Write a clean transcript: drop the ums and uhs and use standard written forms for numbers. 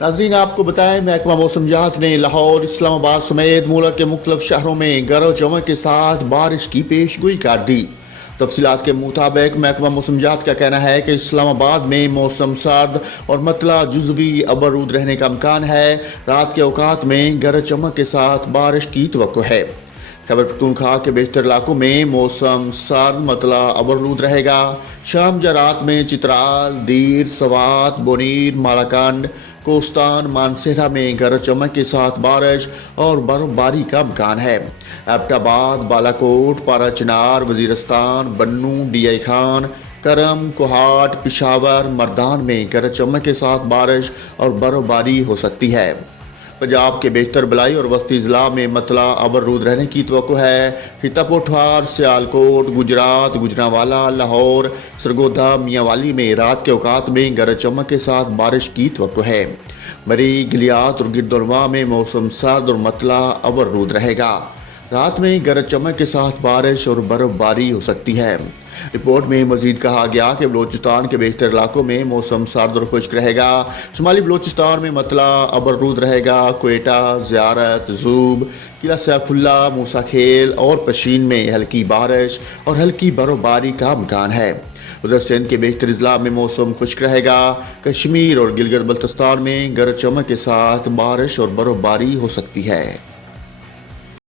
नाजरीन, आपको बताएं महकमा मौसमियात ने लाहौर, इस्लामाबाद समेत मुल्क के मुख्तलिफ शहरों में गरज चमक के साथ बारिश की पेशगोई कर दी। तफसीलात के मुताबिक महकमा मौसमियात का कहना है कि इस्लामाबाद में मौसम सर्द और मतला जुज़वी अबरूद रहने का इम्कान है। रात के औकात में गरज चमक के साथ बारिश की तवक्को है। खैबर पख्तूनख्वा के बेशतर इलाकों में मौसम सर्द मतला अबरूद रहेगा। शाम या रात में चित्राल, दीर, सवात, बोनीर, मालाकंड, कोस्तान, मानसेरा में गरज चमक के साथ बारिश और बर्फबारी का इम्कान है। एबटाबाद, बालाकोट, पाराचनार, वजीरस्तान, बन्नू, डीआई खान, करम, कोहाट, पिशावर, मर्दान में गरज चमक के साथ बारिश और बर्फबारी हो सकती है। पंजाब के बेशतर बलाई और वस्ती ज़िला में मतला अबरूद रहने की तवक्को है। खिता पोठार, सियालकोट, गुजरात, गुजरांवाला, लाहौर, सरगोधा, मियांवाली में रात के औकात में गरज चमक के साथ बारिश की तवक्को है। मरी, गिलियात और गिरदुनवा में मौसम सर्द और मतला अबरूद रहेगा। रात में गरज चमक के साथ बारिश और बर्फबारी हो सकती है। रिपोर्ट में मजीद कहा गया कि बलोचिस्तान के बेशतर इलाकों में मौसम सर्द और खुश्क रहेगा। शुमाली बलोचिस्तान में मतला अबरूद रहेगा। क्वेटा, ज़ियारत, ज़ूब, किला सैफुल्ला, मूसा खेल और पशीन में हल्की बारिश और हल्की बर्फबारी का इम्कान है। उधर सिंध के बेशतर अजला में मौसम खुश्क रहेगा। कश्मीर और गिलगित बल्तिस्तान में गरज चमक के साथ बारिश और बर्फबारी हो सकती है।